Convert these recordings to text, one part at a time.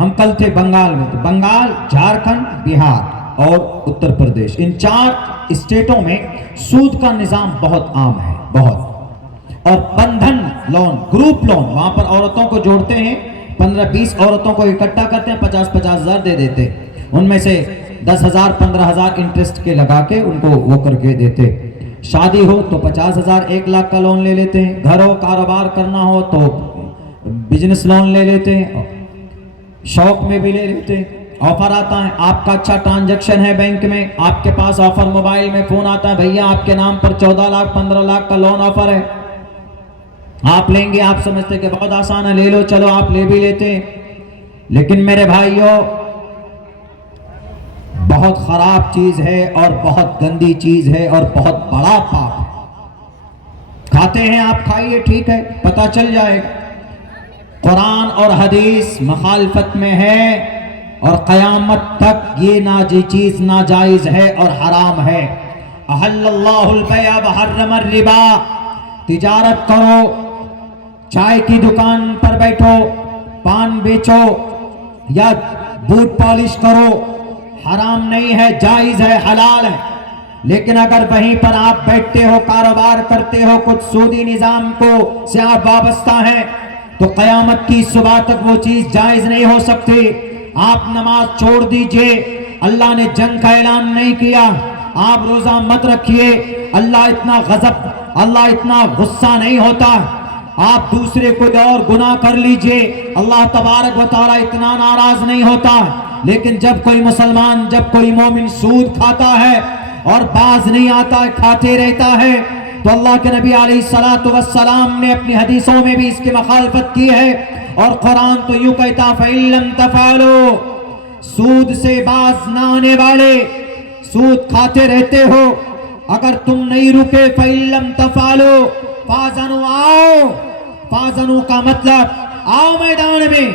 ہم کل تھے بنگال میں، تو بنگال، جھارکھنڈ، بہار اور اتر پردیش، ان 4 اسٹیٹوں میں سود کا نظام بہت عام ہے، بہت۔ اور بندھن لون، گروپ لون، وہاں پر عورتوں کو جوڑتے ہیں، 15-20 عورتوں کو اکٹھا کرتے ہیں، 50-50 ہزار دے دیتے، ان میں سے 10,000 15,000 انٹرسٹ کے لگا کے ان کو وہ کر کے دیتے۔ شادی ہو تو 50,000 1 لاکھ کا لون لے لیتے ہیں، گھر ہو کاروبار کرنا ہو تو بزنس لون لے لیتے ہیں، شوق میں بھی لے لیتے ہیں۔ آفر آتا ہے، آپ کا اچھا ٹرانزیکشن ہے بینک میں، آپ کے پاس آفر، موبائل میں فون آتا ہے، بھیا آپ کے نام پر 14 لاکھ 15 لاکھ کا لون آفر ہے، آپ لیں گے، آپ سمجھتے ہیں کہ بہت آسان ہے، لے لو، چلو آپ لے بھی لیتے ہیں۔ لیکن میرے بھائیوں، بہت خراب چیز ہے اور بہت گندی چیز ہے اور بہت بڑا پاپ ہے۔ کھاتے ہیں آپ، کھائیے، ٹھیک ہے، پتہ چل جائے گا۔ قرآن اور حدیث مخالفت میں ہے اور قیامت تک یہ چیز ناجائز ہے اور حرام ہے۔ احل اللہ البیع وحرم الربا، تجارت کرو، چائے کی دکان پر بیٹھو، پان بیچو یا بوٹ پالش کرو، حرام نہیں ہے، جائز ہے، حلال ہے۔ لیکن اگر وہیں پر آپ بیٹھتے ہو، کاروبار کرتے ہو، کچھ سودی نظام کو سے آپ وابستہ ہیں، تو قیامت کی صبح تک وہ چیز جائز نہیں ہو سکتی۔ آپ نماز چھوڑ دیجئے، اللہ نے جنگ کا اعلان نہیں کیا، آپ روزہ مت رکھیے، اللہ اتنا غصہ نہیں ہوتا۔ آپ دوسرے کوئی اور گناہ کر لیجئے، اللہ تبارک و تعالی اتنا ناراض نہیں ہوتا۔ لیکن جب کوئی مسلمان، جب کوئی مومن سود کھاتا ہے اور باز نہیں آتا ہے، کھاتے رہتا ہے، تو اللہ کے نبی علیہ السلام نے اپنی حدیثوں میں بھی اس کی مخالفت کی ہے، اور قرآن تو یوں کہتا فَإِن لَمْ تَفْعَلُوا، سود سے باز نہ آنے والے، سود کھاتے رہتے ہو، اگر تم نہیں رکے فَإِن لَمْ تَفْعَلُوا فَأْذَنُوا، آؤ، فَأْذَنُوا کا مطلب آؤ میدان میں،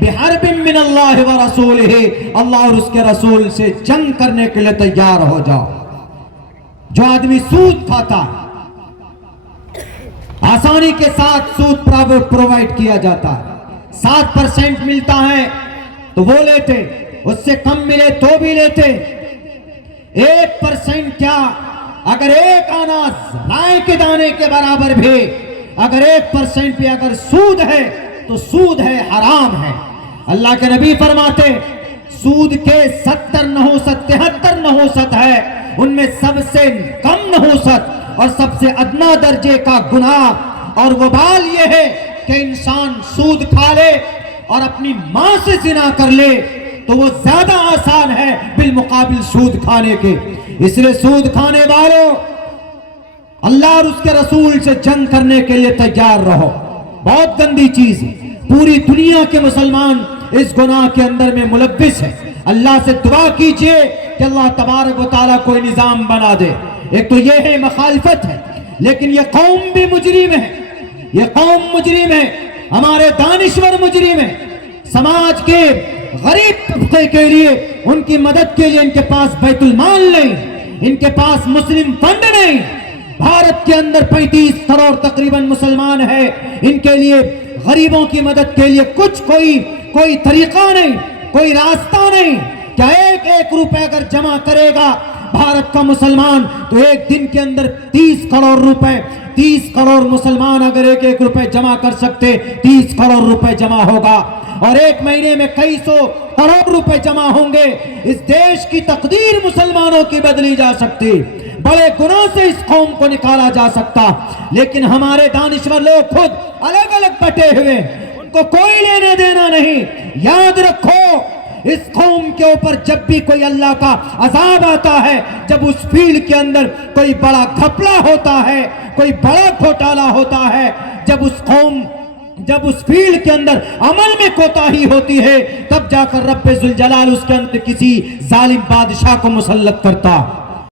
بِحَرْبٍ مِّنَ اللَّهِ وَرَسُولِهِ، اللہ اور اس کے رسول سے جنگ کرنے کے لیے تیار ہو جاؤ۔ جو آدمی سود کھاتا ہے، آسانی کے ساتھ سود پرووائڈ کیا جاتا ہے، 7% ملتا ہے تو وہ لیتے، اس سے کم ملے تو بھی لیتے، 1% کیا، اگر ایک آنا رائے کے دانے کے برابر بھی اگر 1% پہ اگر سود ہے تو سود ہے، حرام ہے۔ اللہ کے نبی فرماتے سود کے 70 نحوست 73 نحوست ہے، ان میں سب سے کم نحوست اور سب سے ادنا درجے کا گناہ اور وبال یہ ہے کہ انسان سود کھا لے اور اپنی ماں سے زنا کر لے، تو وہ زیادہ آسان ہے بالمقابل سود کھانے کے۔ اس لیے سود کھانے والوں، اللہ اور اس کے رسول سے جنگ کرنے کے لیے تیار رہو، بہت گندی چیز ہے، پوری دنیا کے مسلمان اس گناہ کے اندر میں ملوث ہے۔ اللہ سے دعا کیجئے کہ اللہ تبارک و تعالیٰ کوئی نظام بنا دے۔ ایک تو یہ ہے مخالفت ہے، لیکن یہ قوم بھی مجرم ہے، یہ قوم مجرم ہے، ہمارے دانشور مجرم ہے، سماج کے غریب طبقے کے لیے، ان کی مدد کے لیے ان کے پاس بیت المال نہیں، ان کے پاس مسلم فنڈ نہیں۔ بھارت کے اندر 35 کروڑ تقریباً مسلمان ہیں، ان کے لیے غریبوں کی مدد کے لیے کوئی طریقہ نہیں، کوئی راستہ نہیں۔ کیا ایک روپے اگر جمع کرے گا بھارت کا مسلمان تو ایک دن کے اندر 30 کروڑ روپے، 30 کروڑ مسلمان اگر ایک روپے جمع کر سکتے، 30 کروڑ روپے جمع ہوگا، اور ایک مہینے میں کئی سو کروڑ روپے جمع ہوں گے۔ اس دیش کی تقدیر مسلمانوں کی بدلی جا سکتی، بڑے گناہ سے اس قوم کو نکالا جا سکتا، لیکن ہمارے دانشور لوگ خود الگ الگ بٹے ہوئے، ان کو کوئی لینا دینا نہیں۔ یاد رکھو، اس قوم کے اوپر جب بھی کوئی اللہ کا عذاب آتا ہے، جب اس فیلڈ کے اندر کوئی بڑا گھپلا ہوتا ہے، کوئی بڑا گھوٹالا ہوتا ہے، جب اس فیلڈ کے اندر عمل میں کوتاہی ہوتی ہے، تب جا کر رب ذوالجلال اس کے اندر کسی ظالم بادشاہ کو مسلط کرتا۔